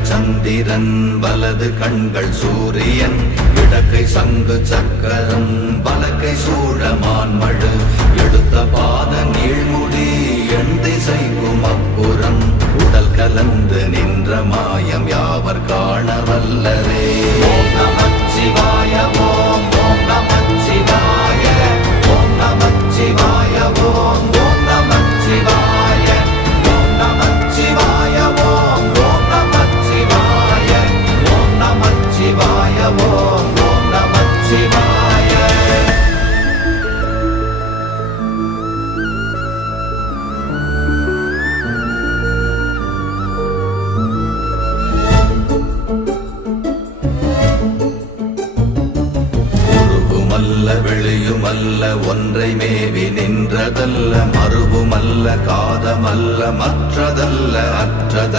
இடது சந்திரன் வலது கண்கள் சூரியன் இடக்கை சங்கு சக்கரம் வலக்கை சூழமான்மழு எடுத்த பாத நீழ்முடி எண் திசைக்கும் அப்புறம் உடல் கலந்து நின்ற மாயம் யாவர் காண வல்லரே. ஓம் நமச்சிவாய ஓம் ஓம் நமச்சிவாய ஓம் நமச்சிவாய ஓம் ஓம் நமச்சிவாய ஓம் நமச்சிவாய ஓம் ஓம் நமச்சிவாய ஓம் நமச்சிவாய ஓம் ஓம் நமச்சிவாய. வெளியுமல்ல ஒன்றை மேவி நின்றதல்ல மறுவுமல்ல காதமல்ல மற்றதல்ல அற்றதல்ல